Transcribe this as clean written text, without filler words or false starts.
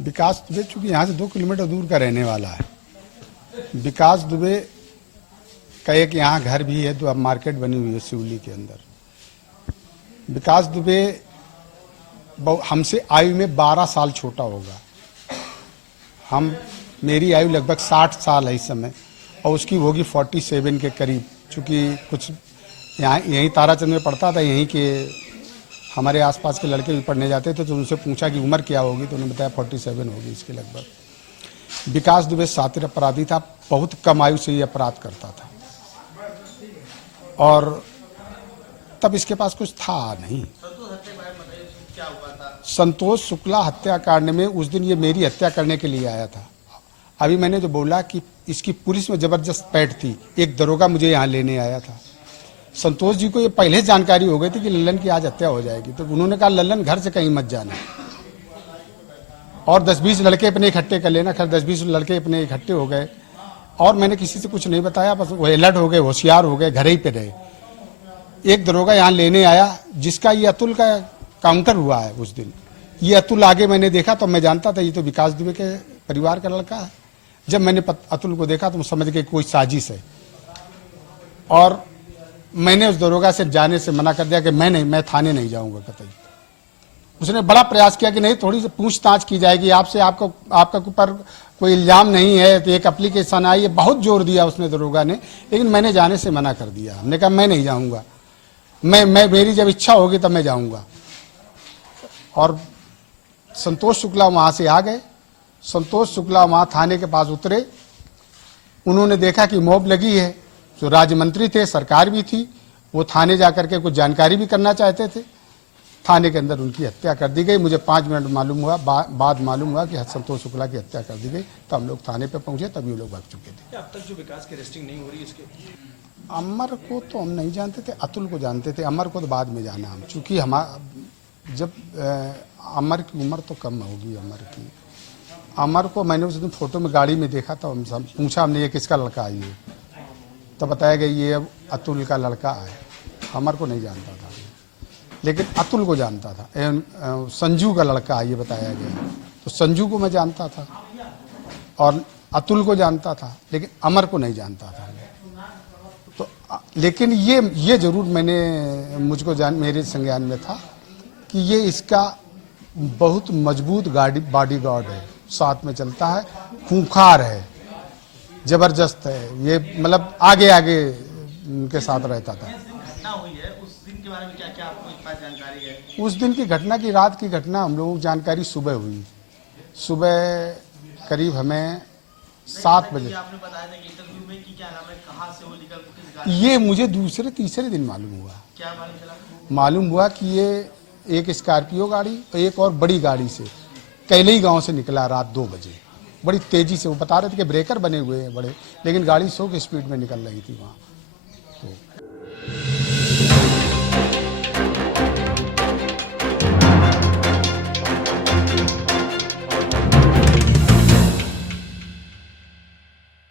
विकास दुबे चूंकि यहाँ से 2 किलोमीटर दूर का रहने वाला है। विकास दुबे का एक यहाँ घर भी है, तो अब मार्केट बनी हुई है सिवली के अंदर। विकास दुबे हमसे आयु में 12 साल छोटा होगा। मेरी आयु लगभग 60 साल है इस समय, और उसकी होगी 47 के करीब। चूँकि कुछ यहाँ यहीं ताराचंद में पढ़ता था, यहीं के हमारे आसपास के लड़के भी पढ़ने जाते थे, तो उनसे पूछा कि उम्र क्या होगी, तो उन्होंने बताया 47 होगी इसके लगभग। विकास दुबे शातिर अपराधी था, बहुत कम आयु से ये अपराध करता था, और तब इसके पास कुछ था नहीं। संतोष शुक्ला हत्याकांड में उस दिन ये मेरी हत्या करने के लिए आया था। अभी मैंने जो बोला कि इसकी पुलिस में जबरदस्त पैठ थी, एक दरोगा मुझे यहाँ लेने आया था। संतोष जी को ये पहले जानकारी हो गई थी कि लल्लन की आज हत्या हो जाएगी, तो उन्होंने कहा लल्लन घर से कहीं मत जाना, और 10-20 लड़के अपने इकट्ठे कर लेना। खैर 10-20 लड़के अपने इकट्ठे हो गए, और मैंने किसी से कुछ नहीं बताया, बस वो अलर्ट हो गए, होशियार हो गए, घर ही पे रहे। एक दरोगा यहाँ लेने आया, जिसका ये अतुल का काउंटर हुआ है उस दिन। ये अतुल आगे मैंने देखा तो मैं जानता था ये तो विकास दुबे के परिवार का लड़का है। जब मैंने अतुल को देखा तो मैं समझ गया कोई साजिश है, और मैंने उस दरोगा से जाने से मना कर दिया कि मैं थाने नहीं जाऊंगा कतई। उसने बड़ा प्रयास किया कि नहीं, थोड़ी सी पूछताछ की जाएगी आपसे, आपका ऊपर कोई इल्जाम नहीं है, तो एक एप्लीकेशन आई है। बहुत जोर दिया उसने दरोगा ने, लेकिन मैंने जाने से मना कर दिया। हमने कहा मैं नहीं जाऊंगा, मेरी जब इच्छा होगी तब मैं जाऊंगा। और संतोष शुक्ला वहां से आ गए। संतोष शुक्ला वहां थाने के पास उतरे, उन्होंने देखा कि मॉब लगी है। जो राज्य मंत्री थे, सरकार भी थी, वो थाने जाकर के कुछ जानकारी भी करना चाहते थे। थाने के अंदर उनकी हत्या कर दी गई। मुझे 5 मिनट मालूम हुआ, बाद मालूम हुआ कि संतोष शुक्ला की हत्या कर दी गई। तो हम लोग थाने पे पहुंचे, तभी वो लोग भाग चुके थे। अब तक जो विकास की अरेस्टिंग नहीं हो रही इसके? अमर को तो हम नहीं जानते थे, अतुल को जानते थे। अमर को तो बाद में जाना हम, चूँकि जब अमर की उम्र तो कम होगी अमर को मैंने उस दिन फोटो में गाड़ी में देखा था। पूछा हमने ये किसका लड़का है, ये तो बताया गया ये अतुल का लड़का है। अमर को नहीं जानता था, लेकिन अतुल को जानता था। संजू का लड़का है ये बताया गया, तो संजू को मैं जानता था और अतुल को जानता था, लेकिन अमर को नहीं जानता था। तो लेकिन ये जरूर मेरे संज्ञान में था कि ये इसका बहुत मजबूत बॉडीगार्ड है, साथ में चलता है, खूंखार है, जबरदस्त है। ये मतलब आगे उनके साथ रहता था। घटना हुई है उस दिन के बारे में क्या आपको इस बात जानकारी है? उस दिन की घटना की रात की घटना हम लोगों को जानकारी सुबह हुई। सुबह करीब हमें 7 बजे। आपने बताया था कि इंटरव्यू में कि क्या नाम है, कहां से वो निकल किस गाड़ी? ये मुझे दूसरे-तीसरे दिन मालूम हुआ। क्या मालूम चला? मालूम हुआ कि ये एक स्कॉर्पियो गाड़ी और एक और बड़ी गाड़ी से कैलई गांव से निकला रात 2 बजे। बड़ी तेजी से वो बता रहे थे कि ब्रेकर बने हुए हैं बड़े, लेकिन गाड़ी 100 की स्पीड में निकल रही थी वहाँ।